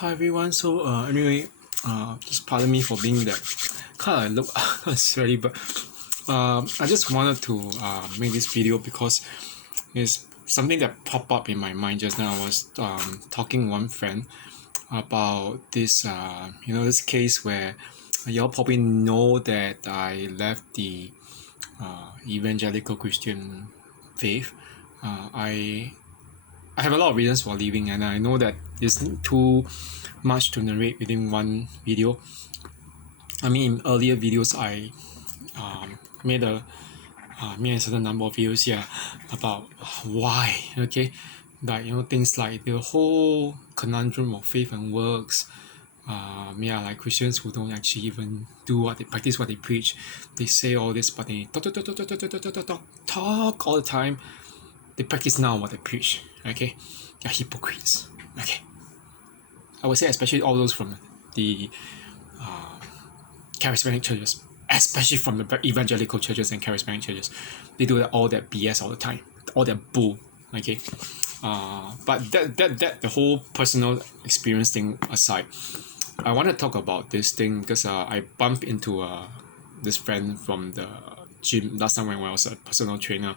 Hi everyone. So anyway, just pardon me for being that kind of look sweaty, but I just wanted to make this video because it's something that popped up in my mind just now. I was talking to one friend about this this case where you all probably know that I left the evangelical Christian faith. I have a lot of reasons for leaving, and I know that it's too much to narrate within one video. I mean, in earlier videos, I made a certain number of videos here about why, okay, like things like the whole conundrum of faith and works. Like Christians who don't actually even do what they practice, what they preach. They say all this, but they talk all the time. They practice now what they preach. Okay, they're hypocrites. Okay, I would say especially all those from the charismatic churches, especially from the evangelical churches and charismatic churches. They do all that BS all the time, all that bull. Okay, but that the whole personal experience thing aside, I want to talk about this thing because I bumped into this friend from the gym last time when I was a personal trainer.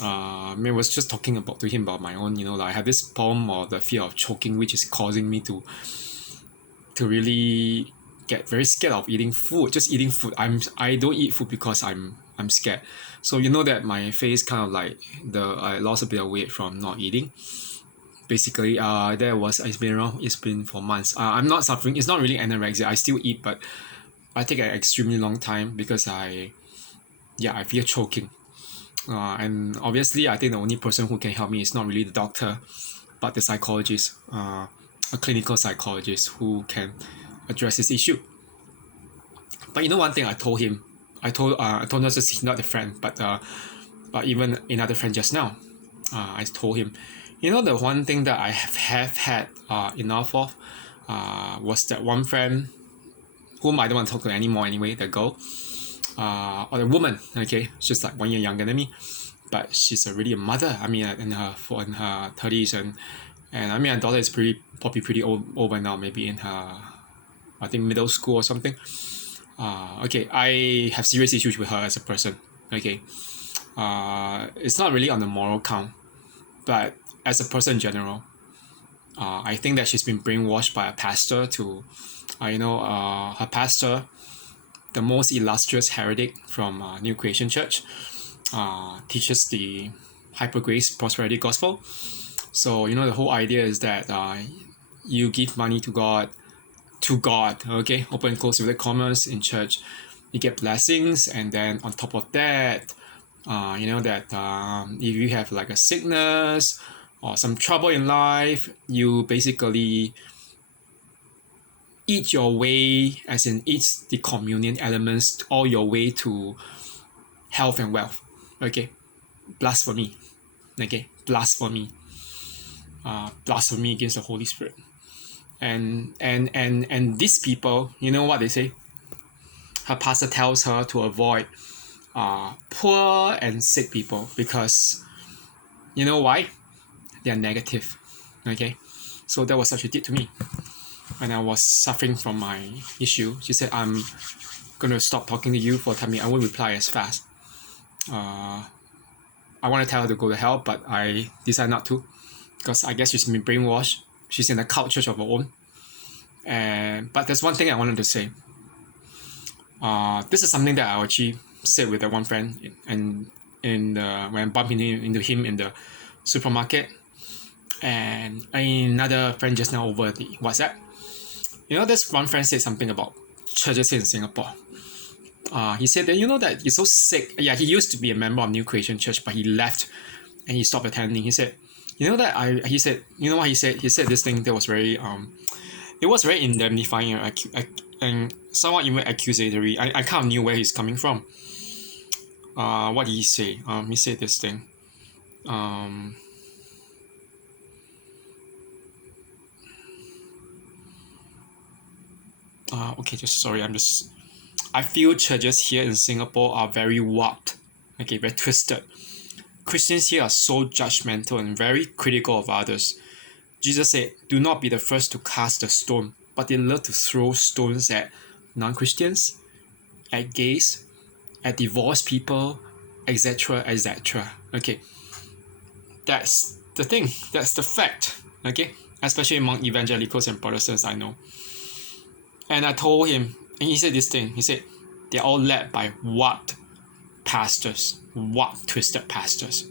I was just talking to him about my own, like I have this problem or the fear of choking, which is causing me to really get very scared of eating food. Just eating food. I don't eat food because I'm scared. So that my face kind of like I lost a bit of weight from not eating. Basically, it's been for months. I'm not suffering. It's not really anorexia. I still eat, but I take an extremely long time because I fear choking. And obviously, I think the only person who can help me is not really the doctor, but the psychologist, a clinical psychologist who can address this issue. But one thing I told him, I told not just not the friend, but even another friend just now, I told him, the one thing that I have had enough of was that one friend whom I don't want to talk to anymore anyway, the girl, or the woman, okay, she's like 1 year younger than me, but she's already a mother. I mean, in her 30s, and I mean, her daughter is probably pretty old by now, maybe in her, I think, middle school or something. Okay, I have serious issues with her as a person. Okay, it's not really on the moral count, but as a person in general, I think that she's been brainwashed by a pastor to, her pastor, the most illustrious heretic from New Creation Church, teaches the hyper grace prosperity gospel. So the whole idea is that you give money to God, okay, open and close with commas in church, you get blessings, and then on top of that, if you have like a sickness or some trouble in life, you basically eat your way, as in eat the communion elements, all your way to health and wealth. Okay, blasphemy. Okay, blasphemy. Blasphemy against the Holy Spirit. And these people, you know what they say? Her pastor tells her to avoid poor and sick people because you know why? They are negative. Okay, so that was what she did to me when I was suffering from my issue. She said, I'm gonna stop talking to you for a time. I won't reply as fast. I want to tell her to go to hell, but I decide not to because I guess she's been brainwashed. She's in a cult church of her own. But there's one thing I wanted to say. This is something that I actually said with that one friend and when I bumped into him in the supermarket, and another friend just now over the WhatsApp. This one friend said something about churches here in Singapore. He said that that he's so sick. Yeah, he used to be a member of New Creation Church, but he left and he stopped attending. He said, he said, you know what he said? He said this thing that was very it was very indemnifying and somewhat even accusatory. I kind of knew where he's coming from. What did he say? He said this thing. Okay, just sorry. I feel churches here in Singapore are very warped. Okay, very twisted. Christians here are so judgmental and very critical of others. Jesus said, do not be the first to cast a stone, but they love to throw stones at non-Christians, at gays, at divorced people, etc., etc. Okay, that's the thing. That's the fact. Okay, especially among evangelicals and Protestants, I know. And I told him, and he said this thing. He said, they're all led by warped pastors, warped, twisted pastors.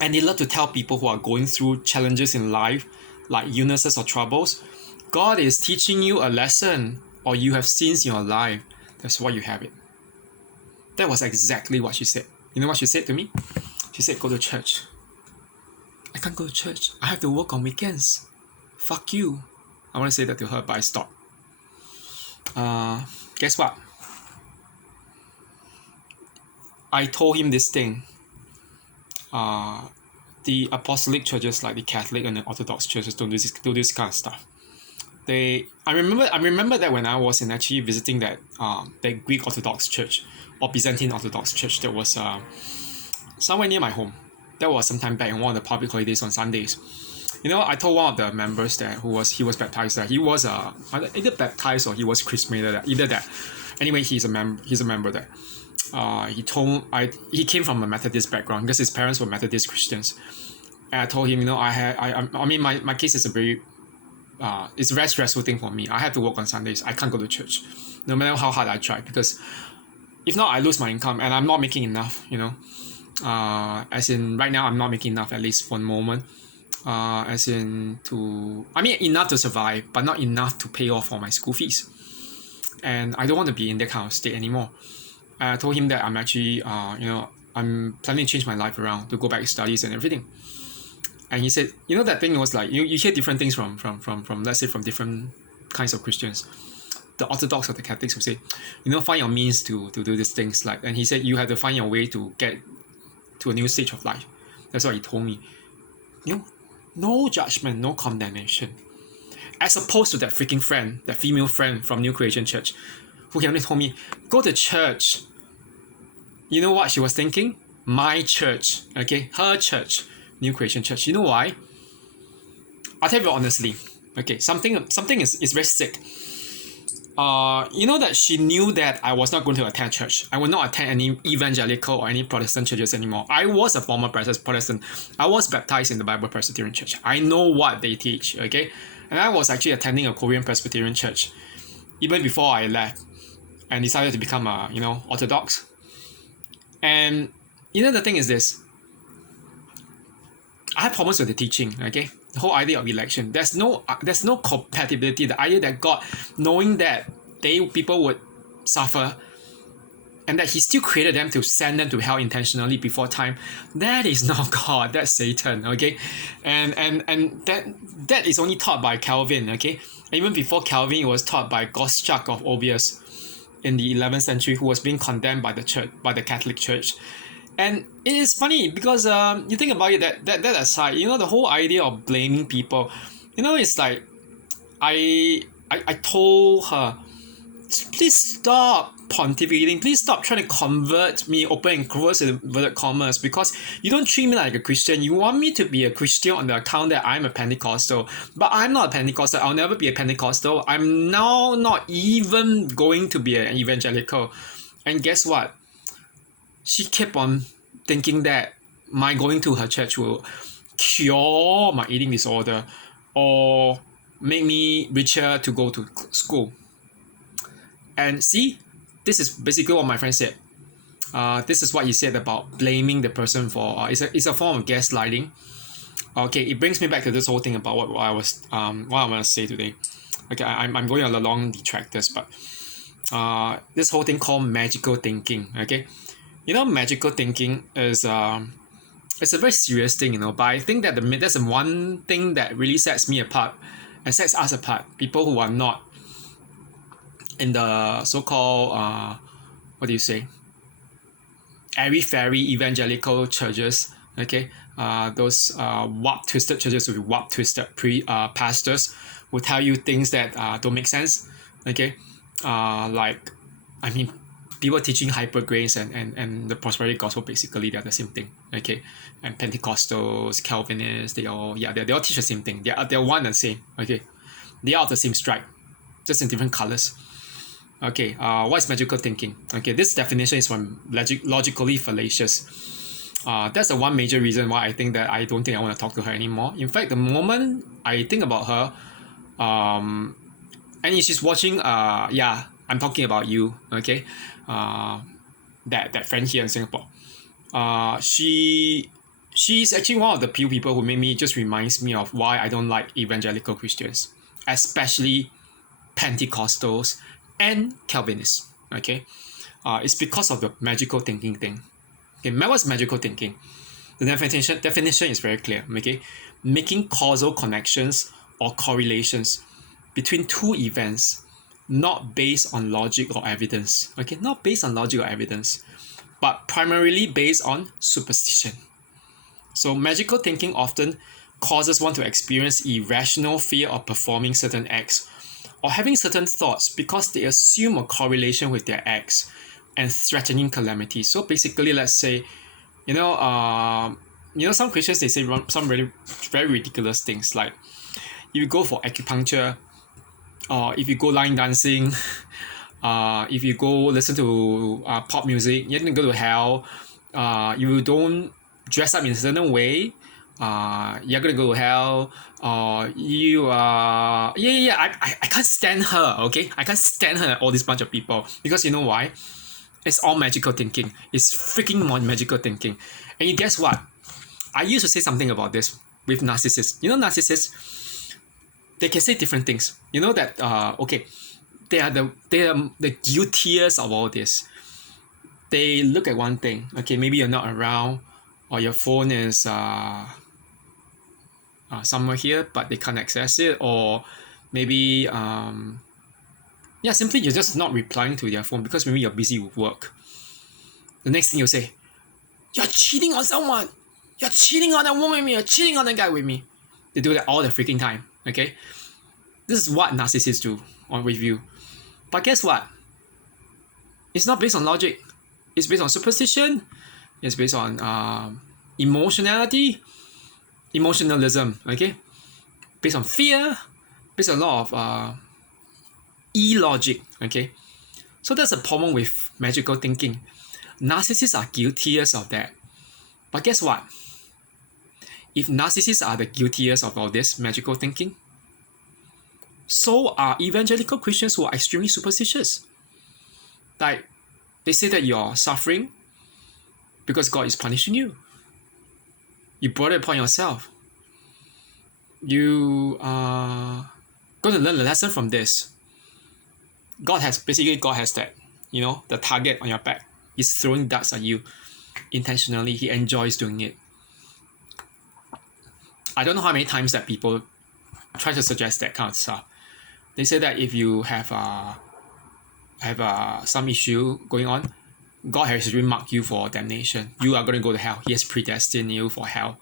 And they love to tell people who are going through challenges in life, like illnesses or troubles, God is teaching you a lesson, or you have sins in your life. That's why you have it. That was exactly what she said. You know what she said to me? She said, go to church. I can't go to church. I have to work on weekends. Fuck you. I want to say that to her, but I stopped. Guess what? I told him this thing. The apostolic churches, like the Catholic and the Orthodox churches, don't do this kind of stuff. I remember that when I was actually visiting that Greek Orthodox church or Byzantine Orthodox church that was somewhere near my home. That was some time back in one of the public holidays on Sundays. You know, I told one of the members there he was baptized there. He was either baptized or he was chrismated there. Either that. Anyway, he's a member there. He came from a Methodist background because his parents were Methodist Christians. And I told him, you know, I mean my case is it's a very stressful thing for me. I have to work on Sundays. I can't go to church, no matter how hard I try, because if not, I lose my income and I'm not making enough. You know, as in right now I'm not making enough, at least for the moment. Enough to survive, but not enough to pay off all my school fees. And I don't want to be in that kind of state anymore. I told him that I'm actually, I'm planning to change my life around to go back to studies and everything. And he said, you know, that thing was like, you hear different things from let's say from different kinds of Christians. The Orthodox or the Catholics will say, you know, find your means to do these things. Like, and he said, you have to find your way to get to a new stage of life. That's what he told me. You know, no judgment, no condemnation. As opposed to that freaking friend, that female friend from New Creation Church, who came and told me, go to church. You know what she was thinking? My church, okay? Her church, New Creation Church. You know why? I'll tell you honestly. Okay, something is very sick. You know that she knew that I was not going to attend church. I would not attend any evangelical or any Protestant churches anymore. I was a former Protestant. I was baptized in the Bible Presbyterian Church. I know what they teach, okay? And I was actually attending a Korean Presbyterian church even before I left and decided to become Orthodox. And you know, the thing is this. I have problems with the teaching, okay? The whole idea of election. There's no compatibility. The idea that God, knowing that people would suffer and that he still created them to send them to hell intentionally before time, that is not God, that's Satan, okay? And that is only taught by Calvin, okay? And even before Calvin, it was taught by Gottschalk of Obvious in the 11th century, who was being condemned by the Catholic Church. And it is funny because you think about it, that aside, you know, the whole idea of blaming people, you know, it's like I told her, please stop pontificating, please stop trying to convert me, open and close inverted commas, because you don't treat me like a Christian. You want me to be a Christian on the account that I'm a Pentecostal, but I'm not a Pentecostal. I'll never be a Pentecostal. I'm now not even going to be an evangelical. And guess what? She kept on thinking that my going to her church will cure my eating disorder or make me richer to go to school. And see, this is basically what my friend said. This is what he said about blaming the person for it's a form of gaslighting. Okay, it brings me back to this whole thing about what I'm gonna say today. Okay, I'm going along detractors, but this whole thing called magical thinking. Okay, you know, magical thinking is it's a very serious thing, you know. But I think that that's the one thing that really sets me apart and sets us apart. People who are not in the so-called what do you say, airy-fairy evangelical churches, okay, those warped twisted churches with warped twisted pastors will tell you things that don't make sense, okay, like, I mean, people teaching hyper grace and the prosperity gospel, basically they're the same thing. Okay, and Pentecostals, Calvinists, they all teach the same thing. They're one and the same. Okay, they are of the same stripe, just in different colors. Okay, what is magical thinking? Okay, this definition is from logically fallacious. That's the one major reason why I think that I don't think I want to talk to her anymore. In fact, the moment I think about her, and if she's watching, I'm talking about you, okay? That friend here in Singapore. She's actually one of the few people who reminds me of why I don't like evangelical Christians, especially Pentecostals and Calvinists. Okay, it's because of the magical thinking thing. Okay, what's magical thinking? The definition is very clear. Okay, making causal connections or correlations between two events, not based on logic or evidence. Okay, not based on logic or evidence, but primarily based on superstition. So magical thinking often causes one to experience irrational fear of performing certain acts or having certain thoughts because they assume a correlation with their acts and threatening calamity. So basically, let's say, some Christians, they say some really very ridiculous things, like you go for acupuncture, or if you go line dancing, if you go listen to pop music, you're gonna go to hell. You don't dress up in a certain way, you're gonna go to hell. I can't stand her. Okay, I can't stand her. All this bunch of people, because you know why? It's all magical thinking. It's freaking magical thinking. And you guess what? I used to say something about this with narcissists. Narcissists, they can say different things. You know that they are the guiltiest of all this. They look at one thing. Okay, maybe you're not around, or your phone is somewhere here, but they can't access it, or maybe simply you're just not replying to their phone because maybe you're busy with work. The next thing you'll say, you're cheating on someone, you're cheating on a woman with me, you're cheating on a guy with me. They do that all the freaking time. Okay, this is what narcissists do with you. But guess what? It's not based on logic. It's based on superstition. It's based on emotionality, emotionalism. Okay, based on fear, based on a lot of illogic. Okay, so that's a problem with magical thinking. Narcissists are guiltiest of that. But guess what? If narcissists are the guiltiest of all this magical thinking, so are evangelical Christians who are extremely superstitious. Like, they say that you're suffering because God is punishing you. You brought it upon yourself. You are going to learn a lesson from this. God has that, the target on your back. He's throwing darts at you intentionally. He enjoys doing it. I don't know how many times that people try to suggest that kind of stuff. They say that if you have some issue going on, God has already marked you for damnation. You are going to go to hell. He has predestined you for hell.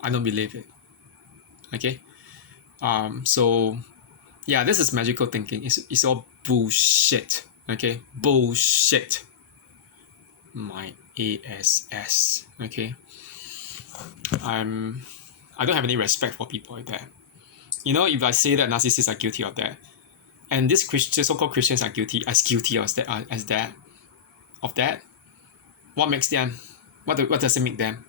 I don't believe it. Okay? This is magical thinking. It's all bullshit. Okay? Bullshit. My ass. Okay? I don't have any respect for people like that. If I say that narcissists are guilty of that, and these so-called Christians are guilty of that, what makes them? What does it make them?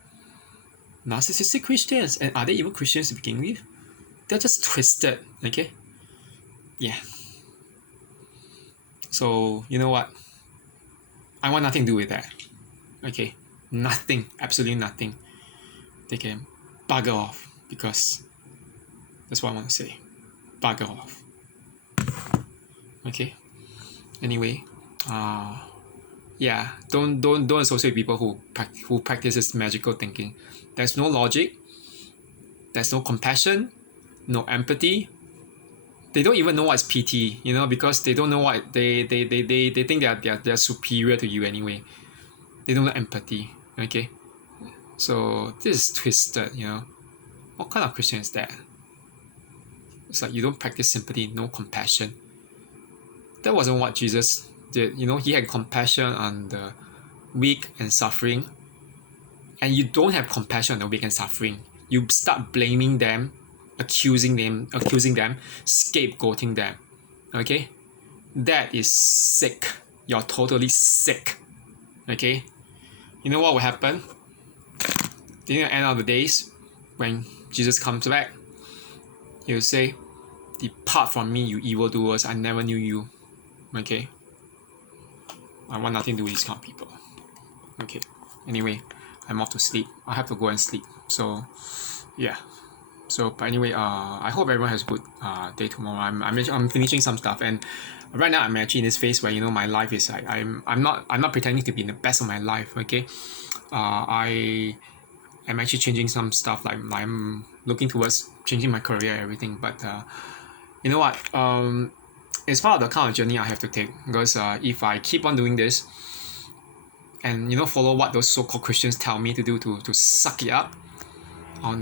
Narcissistic Christians. And are they even Christians to begin with? They're just twisted. Okay? Yeah. So, you know what? I want nothing to do with that. Okay? Nothing. Absolutely nothing. They can bugger off, because that's what I want to say. Bugger off. Okay? Anyway, don't associate people who practices magical thinking. There's no logic. There's no compassion. No empathy. They don't even know what's PT, because they don't know what they think they're superior to you anyway. They don't know empathy. Okay? So this is twisted, What kind of Christian is that? It's like you don't practice sympathy, no compassion. That wasn't what Jesus did. You know, he had compassion on the weak and suffering. And you don't have compassion on the weak and suffering. You start blaming them, accusing them, scapegoating them. Okay? That is sick. You're totally sick. Okay? You know what will happen? The end of the days, when Jesus comes back, he'll say, "Depart from me, you evildoers, I never knew you." Okay? I want nothing to do with these kind of people. Okay. Anyway, I'm off to sleep. I have to go and sleep. So, yeah. So, but anyway, I hope everyone has a good day tomorrow. I'm finishing some stuff, and right now I'm actually in this phase where, you know, my life is I'm not pretending to be in the best of my life. Okay, I am actually changing some stuff. Like I'm looking towards changing my career, everything. But you know what? It's part of the kind of journey I have to take, because if I keep on doing this and, you know, follow what those so-called Christians tell me to do, to suck it up, I'll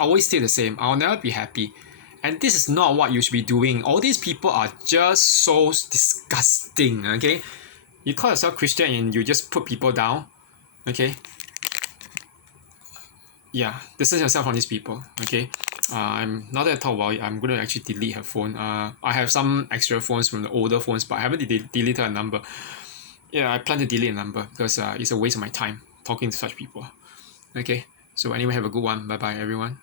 always stay the same. I'll never be happy. And this is not what you should be doing. All these people are just so disgusting, okay? You call yourself Christian and you just put people down, okay? Yeah, distance yourself from these people, okay? I'm not that talk about it. I'm going to actually delete her phone. I have some extra phones from the older phones, but I haven't deleted a number. Yeah, I plan to delete a number because it's a waste of my time talking to such people. Okay, so anyway, have a good one. Bye bye, everyone.